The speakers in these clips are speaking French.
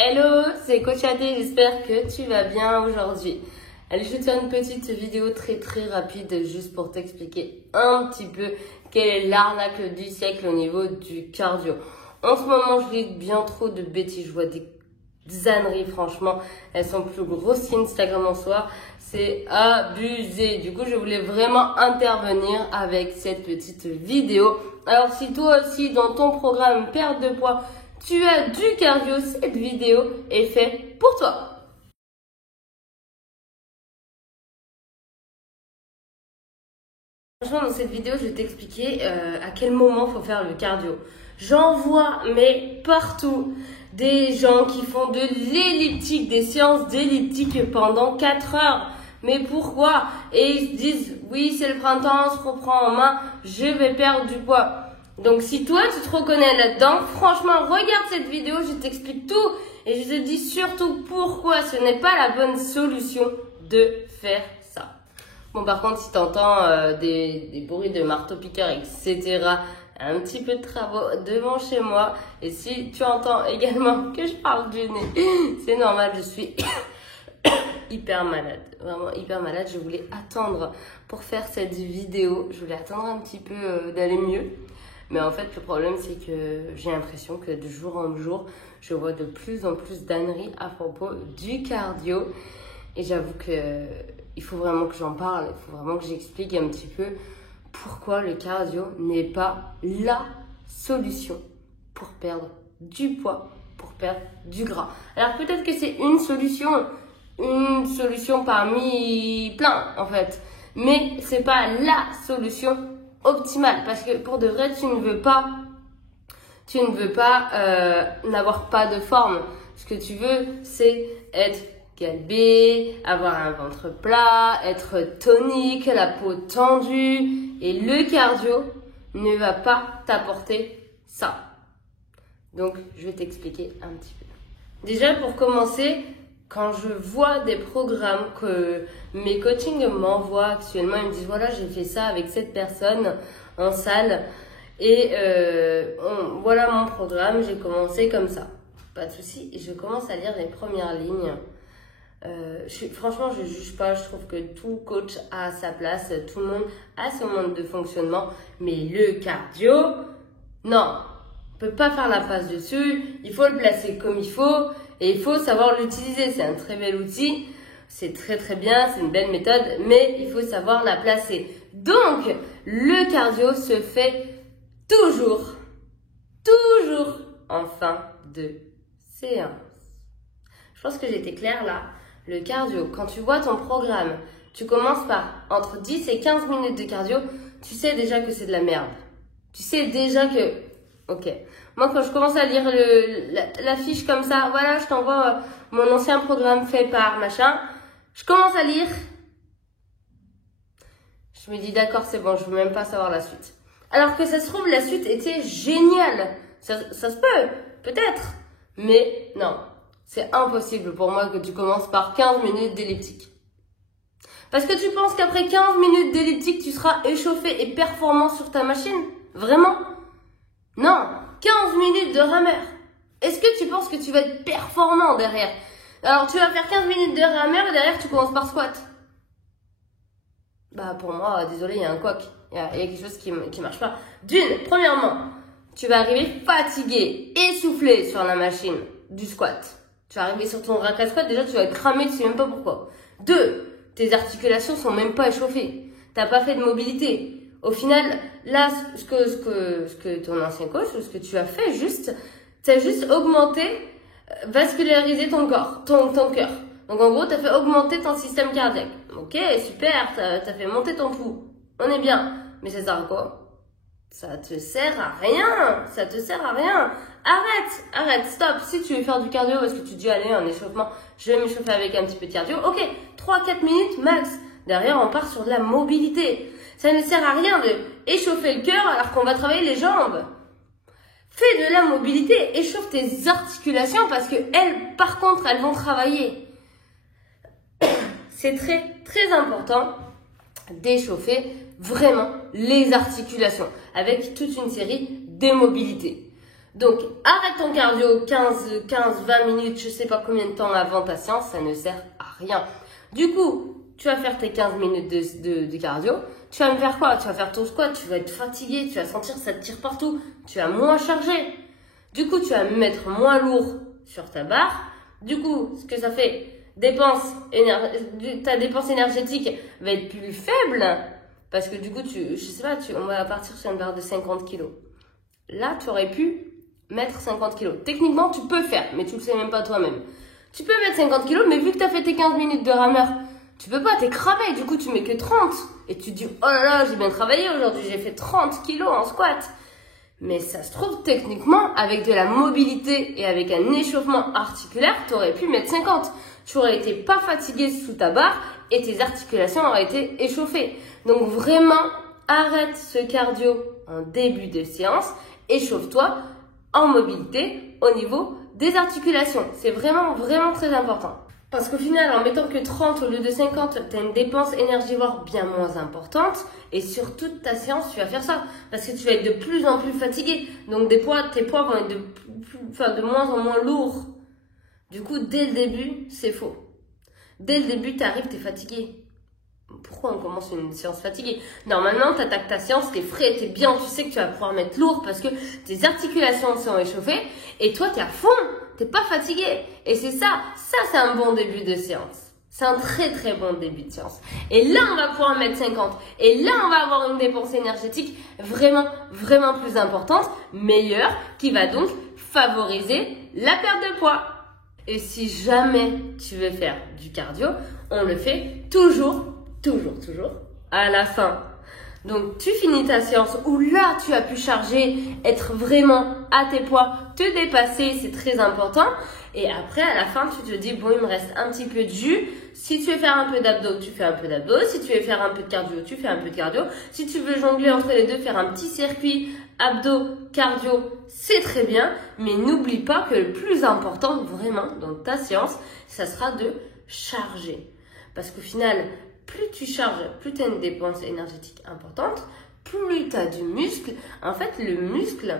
Hello, c'est Coach AD, j'espère que tu vas bien aujourd'hui. Allez, je vais te faire une petite vidéo très rapide juste pour t'expliquer un petit peu quelle est l'arnaque du siècle au niveau du cardio. En ce moment, je lis bien trop de bêtises, je vois des âneries, franchement, elles sont plus grosses qu'Instagram en soi, c'est abusé. Du coup, je voulais vraiment intervenir avec cette petite vidéo. Alors, si toi aussi, dans ton programme perte de poids, tu as du cardio, cette vidéo est faite pour toi. Franchement, dans cette vidéo, je vais t'expliquer à quel moment il faut faire le cardio. J'en vois, mais partout, des gens qui font de l'elliptique, des séances d'elliptique pendant 4 heures. Mais pourquoi? Et ils se disent, oui, c'est le printemps, on se reprend en main, je vais perdre du poids. Donc si toi, tu te reconnais là-dedans, franchement, regarde cette vidéo, je t'explique tout. Et je te dis surtout pourquoi ce n'est pas la bonne solution de faire ça. Bon, par contre, si tu entends des bruits de marteau-piqueur, etc., un petit peu de travaux devant chez moi. Et si tu entends également que je parle du nez, c'est normal, je suis hyper malade. Vraiment hyper malade. Je voulais attendre pour faire cette vidéo. Je voulais attendre un petit peu d'aller mieux. Mais en fait, le problème, c'est que j'ai l'impression que de jour en jour, je vois de plus en plus d'âneries à propos du cardio. Et j'avoue que il faut vraiment que j'en parle, il faut vraiment que j'explique un petit peu pourquoi le cardio n'est pas la solution pour perdre du poids, pour perdre du gras. Alors peut-être que c'est une solution parmi plein en fait, mais c'est pas la solution optimale parce que pour de vrai tu ne veux pas n'avoir pas de forme. Ce que tu veux, c'est être galbé, avoir un ventre plat, être tonique, la peau tendue. Et le cardio ne va pas t'apporter ça. Donc, je vais t'expliquer un petit peu. Déjà, pour commencer, quand je vois des programmes que mes coachings m'envoient actuellement, ils me disent, voilà, j'ai fait ça avec cette personne en salle. Et voilà mon programme, j'ai commencé comme ça. Pas de souci. Et je commence à lire les premières lignes. Franchement, je juge pas. Je trouve que tout coach a sa place. Tout le monde a son mode de fonctionnement. Mais le cardio, non. On peut pas faire la passe dessus. Il faut le placer comme il faut. Et il faut savoir l'utiliser. C'est un très bel outil. C'est très bien. C'est une belle méthode. Mais il faut savoir la placer. Donc, le cardio se fait toujours en fin de séance. Je pense que j'étais claire là. Le cardio, quand tu vois ton programme, tu commences par entre 10 et 15 minutes de cardio, tu sais déjà que c'est de la merde. Tu sais déjà que... Ok. Moi, quand je commence à lire la fiche comme ça, voilà, je t'envoie mon ancien programme fait par machin. Je commence à lire. Je me dis d'accord, c'est bon, je veux même pas savoir la suite. Alors que ça se trouve, la suite était géniale. Ça se peut, peut-être. Mais non, c'est impossible pour moi que tu commences par 15 minutes d'elliptique. Parce que tu penses qu'après 15 minutes d'elliptique, tu seras échauffé et performant sur ta machine? Vraiment? Non, 15 minutes de rameur. Est-ce que tu penses que tu vas être performant derrière? Alors tu vas faire 15 minutes de rameur et derrière tu commences par squat. Bah pour moi, désolé, il y a un couac. Il y a quelque chose qui marche pas. Premièrement, tu vas arriver fatigué, essoufflé sur la machine du squat. Tu vas arriver sur ton rack à squat, déjà tu vas être cramé, tu sais même pas pourquoi. 2, tes articulations sont même pas échauffées. T'as pas fait de mobilité. Au final, là, ce que ton ancien coach ou ce que tu as fait t'as juste augmenté, vascularisé ton corps, ton cœur. Donc en gros, t'as fait augmenter ton système cardiaque. Ok, super, t'as fait monter ton pouls. On est bien. Mais ça sert à quoi? Ça te sert à rien. Ça te sert à rien. Arrête, stop. Si tu veux faire du cardio parce que tu dis, allez, un échauffement, je vais m'échauffer avec un petit peu de cardio. Ok, 3-4 minutes max. Derrière, on part sur de la mobilité. Ça ne sert à rien de échauffer le cœur alors qu'on va travailler les jambes. Fais de la mobilité, échauffe tes articulations parce que elles, par contre, elles vont travailler. C'est très important d'échauffer vraiment les articulations avec toute une série de mobilités. Donc, arrête ton cardio 15-20 minutes, je sais pas combien de temps avant ta séance, ça ne sert à rien. Du coup, tu vas faire tes 15 minutes de cardio. Tu vas me faire quoi? Tu vas faire ton squat, tu vas être fatigué, tu vas sentir que ça te tire partout, tu vas moins charger. Du coup, tu vas mettre moins lourd sur ta barre. Du coup, ce que ça fait, ta dépense énergétique va être plus faible. Parce que du coup, je sais pas, on va partir sur une barre de 50 kilos. Là, tu aurais pu mettre 50 kilos. Techniquement, tu peux faire, mais tu le sais même pas toi-même. Tu peux mettre 50 kilos, mais vu que tu as fait tes 15 minutes de rameur, tu peux pas, t'es cramé. Du coup, tu mets que 30. Et tu te dis, oh là là, j'ai bien travaillé aujourd'hui, j'ai fait 30 kilos en squat. Mais ça se trouve, techniquement, avec de la mobilité et avec un échauffement articulaire, tu aurais pu mettre 50. Tu aurais été pas fatigué sous ta barre et tes articulations auraient été échauffées. Donc vraiment, arrête ce cardio en début de séance, échauffe-toi en mobilité au niveau des articulations. C'est vraiment, vraiment très important. Parce qu'au final, en mettant que 30 au lieu de 50, tu as une dépense énergivore bien moins importante. Et sur toute ta séance, tu vas faire ça. Parce que tu vas être de plus en plus fatigué. Donc tes poids vont être de moins en moins lourds. Du coup, dès le début, c'est faux. Dès le début, tu arrives, tu es fatigué. Pourquoi on commence une séance fatiguée? Normalement, tu attaques ta séance, tu es frais, tu es bien, tu sais que tu vas pouvoir mettre lourd parce que tes articulations sont échauffées et toi, tu es à fond, tu n'es pas fatigué. Et c'est ça c'est un bon début de séance. C'est un très très bon début de séance. Et là, on va pouvoir mettre 50. Et là, on va avoir une dépense énergétique vraiment, vraiment plus importante, meilleure, qui va donc favoriser la perte de poids. Et si jamais tu veux faire du cardio, on le fait toujours à la fin. Donc, tu finis ta séance où là, tu as pu charger, être vraiment à tes poids, te dépasser, c'est très important. Et après, à la fin, tu te dis, bon, il me reste un petit peu de jus. Si tu veux faire un peu d'abdos, tu fais un peu d'abdos. Si tu veux faire un peu de cardio, tu fais un peu de cardio. Si tu veux jongler entre les deux, faire un petit circuit abdos, cardio, c'est très bien. Mais n'oublie pas que le plus important, vraiment, dans ta séance, ça sera de charger. Parce qu'au final, plus tu charges, plus tu as une dépense énergétique importante, plus tu as du muscle. En fait, le muscle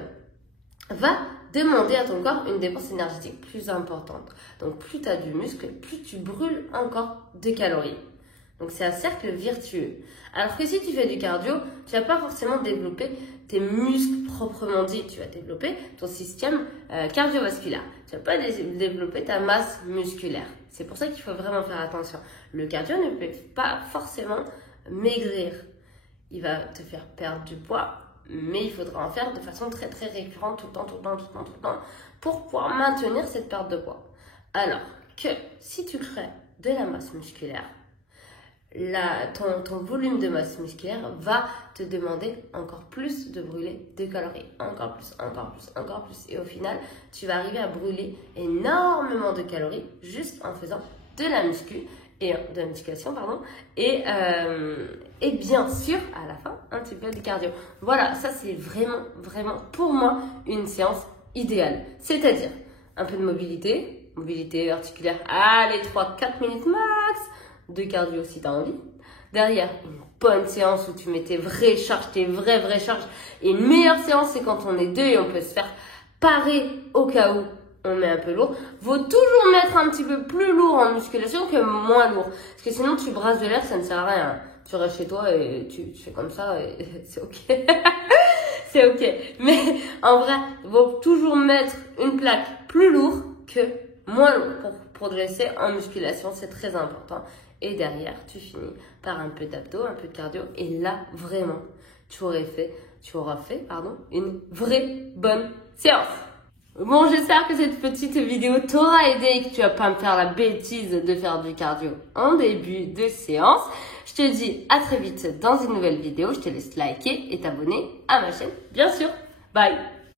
va demander à ton corps une dépense énergétique plus importante. Donc, plus tu as du muscle, plus tu brûles encore des calories. Donc, c'est un cercle vertueux. Alors que si tu fais du cardio, tu vas pas forcément développer tes muscles proprement dit. Tu vas développer ton système cardiovasculaire. Tu vas pas développer ta masse musculaire. C'est pour ça qu'il faut vraiment faire attention. Le cardio ne peut pas forcément maigrir. Il va te faire perdre du poids, mais il faudra en faire de façon très très récurrente tout le temps pour pouvoir maintenir cette perte de poids. Alors que si tu crées de la masse musculaire, ton volume de masse musculaire va te demander encore plus de brûler des calories. Encore plus. Et au final, tu vas arriver à brûler énormément de calories juste en faisant de la musculation, et bien sûr, à la fin, un petit peu de cardio. Voilà, ça c'est vraiment pour moi une séance idéale. C'est-à-dire un peu de mobilité articulaire, allez, 3-4 minutes max de cardio si tu as envie. Derrière, une bonne séance où tu mets tes vraies charges, tes vraies charges. Et une meilleure séance, c'est quand on est deux et on peut se faire parer au cas où on met un peu lourd. Vaut toujours mettre un petit peu plus lourd en musculation que moins lourd. Parce que sinon, tu brasses de l'air, ça ne sert à rien. Tu restes chez toi et tu fais comme ça et c'est ok. C'est ok. Mais en vrai, vaut toujours mettre une plaque plus lourde que moins lourd pour progresser en musculation. C'est très important. Et derrière, tu finis par un peu d'abdos, un peu de cardio. Et là, vraiment, tu auras fait, une vraie bonne séance. Bon, j'espère que cette petite vidéo t'aura aidé et que tu vas pas me faire la bêtise de faire du cardio en début de séance. Je te dis à très vite dans une nouvelle vidéo. Je te laisse liker et t'abonner à ma chaîne, bien sûr. Bye!